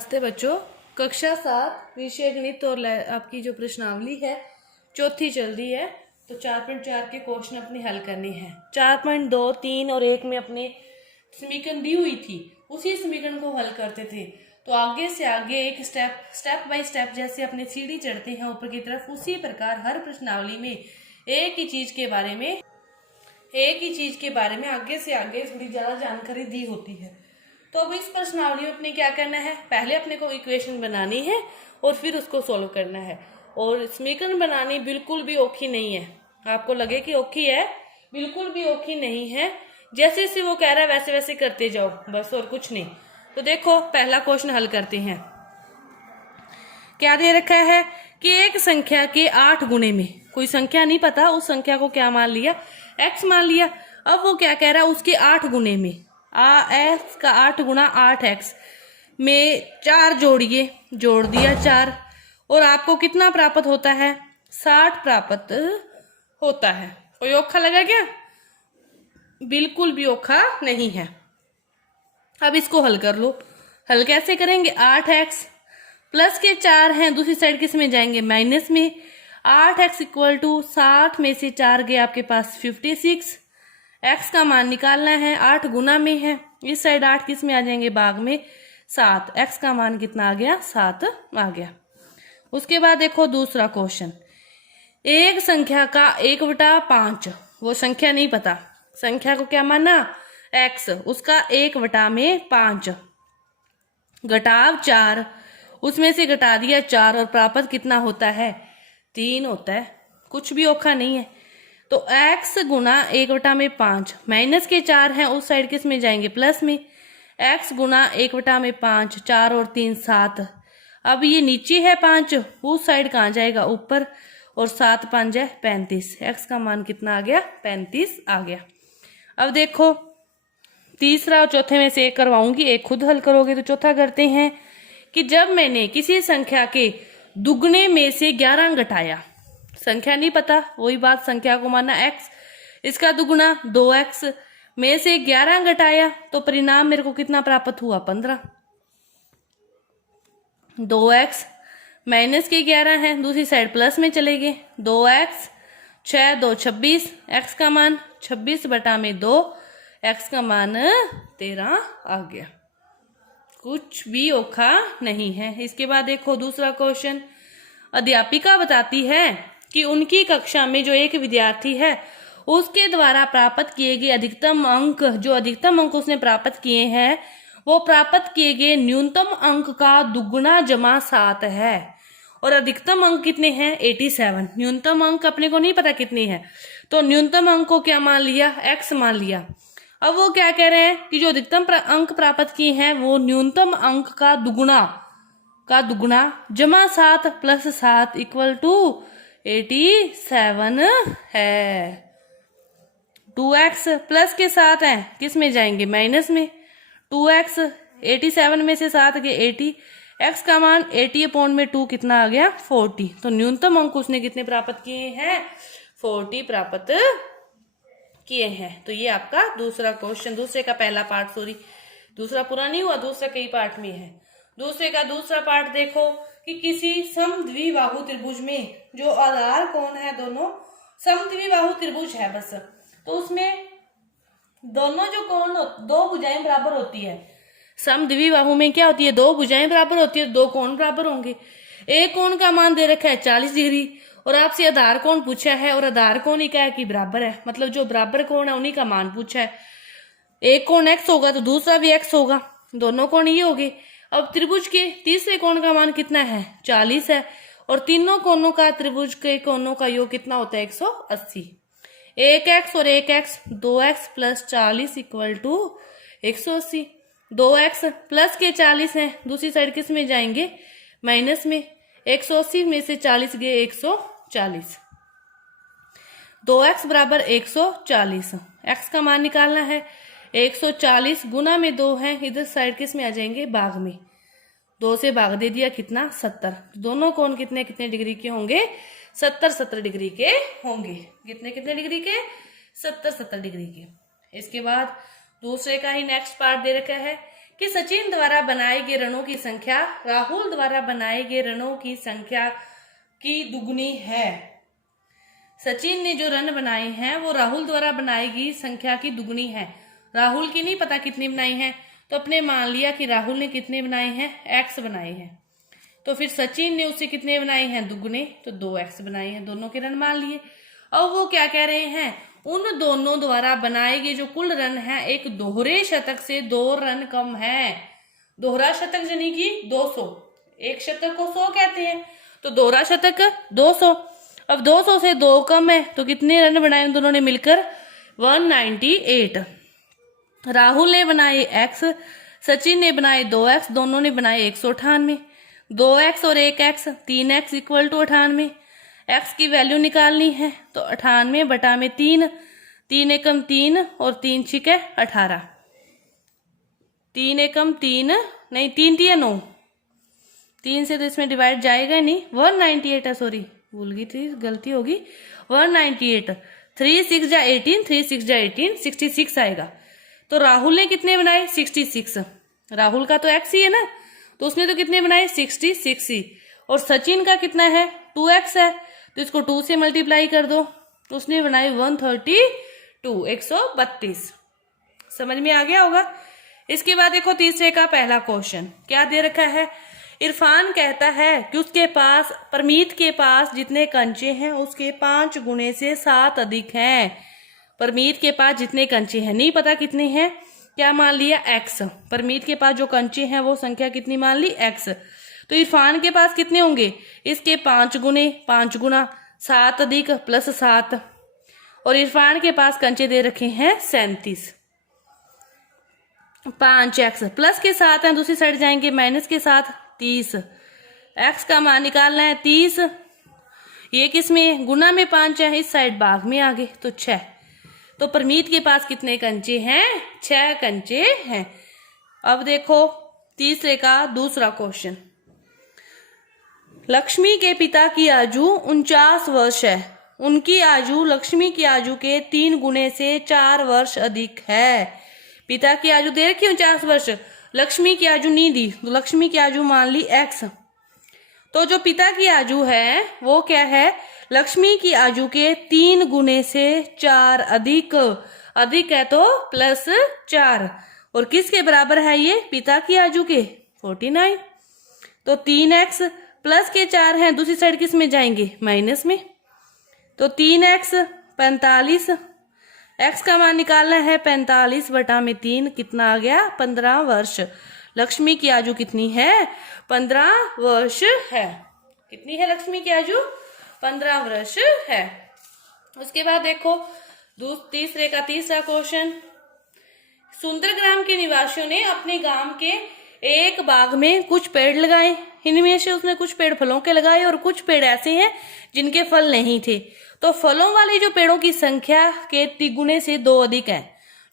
नमस्ते बच्चों। कक्षा 7 विषय गणित और आपकी जो प्रश्नावली है चौथी चल रही है। तो 4.4 के क्वेश्चन अपने हल करने हैं। 4.2, 3 और 1 में अपने समीकरण दी हुई थी, उसी समीकरण को हल करते थे। तो आगे से आगे एक स्टेप बाय स्टेप जैसे अपने सीढ़ी चढ़ते हैं ऊपर की तरफ, उसी प्रकार हर प्रश्नावली में एक ही चीज के बारे में आगे से आगे थोड़ी ज्यादा जानकारी दी होती है। तो अब इस प्रश्नावली में अपने क्या करना है, पहले अपने को इक्वेशन बनानी है और फिर उसको सोल्व करना है। और समीकरण बनानी बिल्कुल भी औखी नहीं है। आपको लगे कि औखी है, बिल्कुल भी औखी नहीं है। जैसे जैसे वो कह रहा है वैसे वैसे करते जाओ बस, और कुछ नहीं। तो देखो पहला क्वेश्चन हल करते हैं। क्या दे रखा है कि एक संख्या के 8 गुणे में, कोई संख्या नहीं पता, उस संख्या को क्या मान लिया, x मान लिया। अब वो क्या कह रहा है, उसके 8 गुणे में x का 8 गुणा 8x में 4 जोड़िए, जोड़ दिया 4, और आपको कितना प्राप्त होता है, 60 प्राप्त होता है। कोई औखा लगा क्या? बिल्कुल भी औखा नहीं है। अब इसको हल कर लो। हल कैसे करेंगे, 8x प्लस के 4 हैं, दूसरी साइड किस में जाएंगे, माइनस में। 8x इक्वल टू 60 में से 4 गए आपके पास 56। x का मान निकालना है, 8 गुना में है, इस साइड 8 किस में आ जाएंगे, भाग में 7। x का मान कितना आ गया, 7 आ गया। उसके बाद देखो दूसरा क्वेश्चन। एक संख्या का 1/5, वो संख्या नहीं पता, संख्या को क्या माना, x, उसका 1/5 घटाव 4, उसमें से घटा दिया 4 और प्राप्त कितना होता है, 3 होता है। कुछ भी औखा नहीं है। तो x गुना 1/5, माइनस के 4 हैं, उस साइड किस में जाएंगे, प्लस में। x गुना 1/5, 4 और 3 7। अब ये नीचे है 5, उस साइड कहाँ जाएगा, ऊपर, और 7 5 है 35। x का मान कितना आ गया, 35 आ गया। अब देखो तीसरा और चौथे में से एक करवाऊंगी, एक खुद हल करोगे। तो चौथा करते हैं कि जब मैंने किसी संख्या के दुगने में से 11 घटाया, संख्या नहीं पता, वही बात, संख्या को माना x, इसका दुगुना 2x में से 11 घटाया, तो परिणाम मेरे को कितना प्राप्त हुआ, 15। 2x माइनस के 11 है, दूसरी साइड प्लस में चले गए, 2x 6 2 26, x का मान 26/2, x का मान 13 आ गया। कुछ भी औखा नहीं है। इसके बाद देखो दूसरा क्वेश्चन। अध्यापिका बताती है कि उनकी कक्षा में जो एक विद्यार्थी है उसके द्वारा प्राप्त किए गए अधिकतम अंक, जो अधिकतम अंक उसने प्राप्त किए हैं, वो प्राप्त किए गए न्यूनतम अंक का दुगुना जमा 7 है। और अधिकतम अंक कितने हैं, 87। न्यूनतम अंक अपने को नहीं पता कितनी है, तो न्यूनतम अंक को क्या मान लिया, x मान लिया। अब वो क्या कह रहे हैं कि जो अधिकतम अंक प्राप्त किए हैं वो न्यूनतम अंक का दुगुना जमा 7 प्लस 7 इक्वल टू 87 है। 2x प्लस के 7 है, किस में जाएंगे, माइनस में। 2x 87 में से 7 के 80, x का मान 80 में 2 कितना आ गया, 40। तो न्यूनतम अंक उसने कितने प्राप्त किए हैं, 40 प्राप्त किए हैं। तो ये आपका दूसरा क्वेश्चन, दूसरे का पहला पार्ट, सॉरी दूसरा पूरा नहीं हुआ, दूसरा कई पार्ट में है। दूसरे का दूसरा पार्ट देखो कि किसी समद्विबाहु त्रिभुज में जो आधार कोण है, दोनों समद्विबाहु त्रिभुज है बस, तो उसमें दोनों जो कोण, दो भुजाएं बराबर होती है। समद्विबाहु में क्या होती है, दो भुजाएं बराबर होती है, दो कोण बराबर होंगे। एक कोण का मान दे रखा है 40 डिग्री, और आपसे आधार कोण पूछा है, और आधार कोण ही क्या है कि बराबर है, मतलब जो बराबर कोण है उन्हीं का मान पूछा है। एक कोण x होगा तो दूसरा भी x होगा, दोनों कोण ये हो गए। अब त्रिभुज के तीसरे कोण का मान कितना है, 40 है, और तीनों कोणों का, त्रिभुज के कोणों का योग कितना होता है, 180। 1x और 1x, 2x plus 40 equal to 180। 2x plus के 40 है, दूसरी साइड किस में जाएंगे, माइनस में। 180 में से 40 गए 140, 2x बराबर 140। x का मान निकालना है, 140 गुना में 2 है, इधर साइड किस में आ जाएंगे, भाग में। 2 से भाग दे दिया कितना, 70। दोनों कोण कितने कितने डिग्री के होंगे, 70 डिग्री के होंगे। कितने कितने डिग्री के, 70 डिग्री के। इसके बाद दूसरे का ही नेक्स्ट पार्ट दे रखा है कि सचिन द्वारा बनाए गए रनों की संख्या राहुल द्वारा बनाए गए रनों की संख्या की दुगनी है। सचिन ने जो रन बनाए हैं वो राहुल द्वारा बनाई गई संख्या की दुगनी है। राहुल की नहीं पता कितनी बनाई है, तो अपने मान लिया कि राहुल ने कितने बनाए हैं, x बनाए हैं। तो फिर सचिन ने उससे कितने बनाए हैं, दुगने, तो 2x बनाए हैं। दोनों के रन मान लिए। अब वो क्या कह रहे हैं, उन दोनों द्वारा बनाए गए जो कुल रन है एक दोहरे शतक से 2 रन कम है। दोहरा शतक यानी कि 200, एक शतक को 100 कहते हैं, तो दोहरा शतक 200। अब 200 से 2 कम है, तो कितने रन बनाए उन दोनों ने मिलकर, 198। राहुल ने बनाए x, सचिन ने बनाए 2x, दोनों ने बनाए 198। 2x और 1x 3x equal to 98। x की वैल्यू निकालनी है, तो 98 बटा में 3, 3 एकम 3 और 3 छिके 18। 3 एकम 3 नहीं, 3 3 9, 3 से तो इसमें डिवाइड जाएगा ही नहीं। 198 है, सॉरी भूल गई थी, गलती होगी। 198, 3 6 जा 18, 3 6 जा 18, 66 आएगा। तो राहुल ने कितने बनाए, 66। राहुल का तो x ही है ना, तो उसने तो कितने बनाए, 66 ही। और सचिन का कितना है, 2x है, तो इसको 2 से मल्टीप्लाई कर दो, तो उसने बनाए 132, 132। समझ में आ गया होगा। इसके बाद देखो तीसरे का पहला क्वेश्चन क्या दे रखा है। इरफान कहता है कि उसके पास, परमीत के पास जितने कंचे हैं उसके 5 गुने से 7 अधिक हैं। परमीत के पास जितने कंचे हैं, नहीं पता कितने हैं, क्या मान लिया, x। परमीत के पास जो कंचे हैं वो संख्या कितनी मान ली, x। तो इरफान के पास कितने होंगे, इसके 5 गुने, 5 गुना 7 अधिक प्लस 7। और इरफान के पास कंचे दे रखे हैं 37। 5x प्लस के साथ हैं, दूसरी साइड जाएंगे माइनस के साथ, 30। x का मान निकालना है 30, ये किस में, गुना में 5 है, इस साइड भाग में आ गए, तो 6। तो परमीत के पास कितने कंचे हैं, 6 कंचे हैं। अब देखो तीसरे का दूसरा क्वेश्चन। लक्ष्मी के पिता की आयु 49 वर्ष है। उनकी आयु लक्ष्मी की आयु के 3 गुने से 4 वर्ष अधिक है। पिता की आयु दे रखी 49 वर्ष, लक्ष्मी की आयु नहीं दी, तो लक्ष्मी की आयु मान ली x। तो जो पिता की आयु है वो क्या है, लक्ष्मी की आयु के 3 गुने से 4 अधिक, अधिक है तो प्लस 4। और किसके बराबर है ये, पिता की आयु के, 49। तो 3x प्लस के 4 हैं, दूसरी साइड किस में जाएंगे, माइनस में, तो 3x 45। x का मान निकालना है 45 बटा में 3, कितना आ गया, 15 वर्ष। लक्ष्मी की आयु कितनी है, 15 वर्ष है। कितनी है लक्ष्मी की आयु, 15 वर्ष है। उसके बाद देखो तीसरे का तीसरा क्वेश्चन। सुंदरग्राम के निवासियों ने अपने गांव के एक बाग में कुछ पेड़ लगाए। इनमें से उसने कुछ पेड़ फलों के लगाए और कुछ पेड़ ऐसे हैं जिनके फल नहीं थे। तो फलों वाले जो पेड़ों की संख्या के 3 गुने से 2 अधिक है।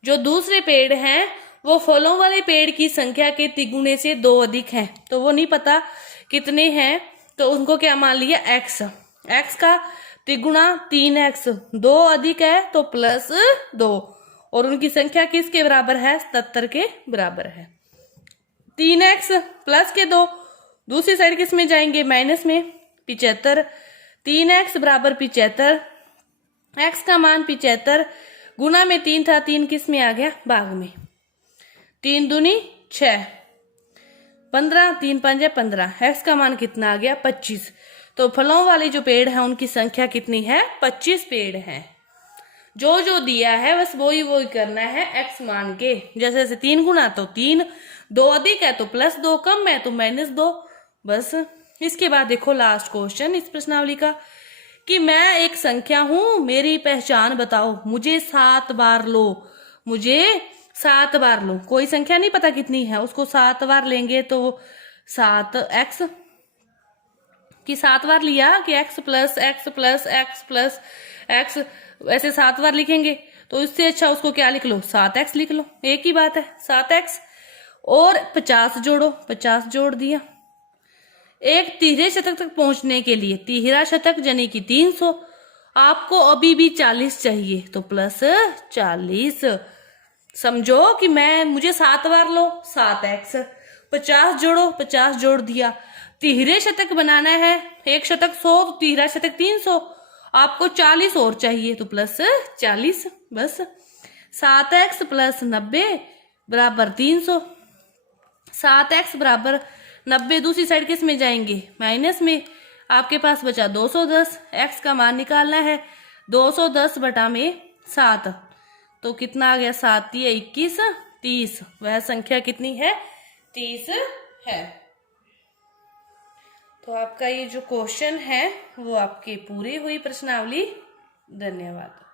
जो दूसरे पेड़ हैं वो फलों वाले पेड़ की संख्या के 3 गुने से 2 अधिक है। तो वो नहीं पता कितने हैं, तो उनको क्या मान लिया, x। x का 3 गुना 3x, 2 अधिक है तो प्लस 2। और उनकी संख्या किसके बराबर है, 77 के बराबर है। 3x प्लस के 2, दूसरी साइड किस में जाएंगे, माइनस में, 75। 3x बराबर 75, x का मान 75, गुना में 3 था, 3 किस में आ गया, भाग में। 3 दूनी 6, 15, 3 5 15, x का मान कितना आ गया, 25। तो फलों वाले जो पेड़ हैं उनकी संख्या कितनी है, 25 पेड़ हैं। जो जो दिया है बस वही वही करना है x मान के। जैसे जैसे 3 गुना तो 3, 2 अधिक है तो प्लस 2, कम है तो माइनस 2, बस। इसके बाद देखो लास्ट क्वेश्चन इस प्रश्नावली का, कि मैं एक संख्या हूं, मेरी पहचान बताओ, मुझे 7 बार लो, मुझे 7 बार लो। कोई संख्या नहीं पता कितनी है, उसको 7 बार लेंगे तो 7x कि 7 बार लिया कि x plus x plus x plus x, ऐसे 7 बार लिखेंगे तो इससे अच्छा उसको क्या लिख लो, 7x लिख लो, एक ही बात है, 7x। और 50 जोड़ो, 50 जोड़ दिया। एक तिहरे शतक तक पहुंचने के लिए, तिहरा शतक यानी कि 300, आपको अभी भी 40 चाहिए तो प्लस 40। समझो कि मुझे 7 बार लो 7x, 50 जोड़ो 50 जोड़ दिया। तिहरे शतक बनाना है, एक शतक 100 तो तिहरा शतक 300, आपको 40 और चाहिए तो प्लस 40 बस। 7x प्लस 90 बराबर 300। 7x बराबर 90 दूसरी साइड किस में जाएंगे, माइनस में। आपके पास बचा 210, x का मान निकालना है। 210 बटा में 7 तो कितना आ गया, 7 या 21 30। वह संख्या कितनी है, 30 है। तो आपका ये जो क्वेश्चन है वो आपकी पूरी हुई प्रश्नावली। धन्यवाद।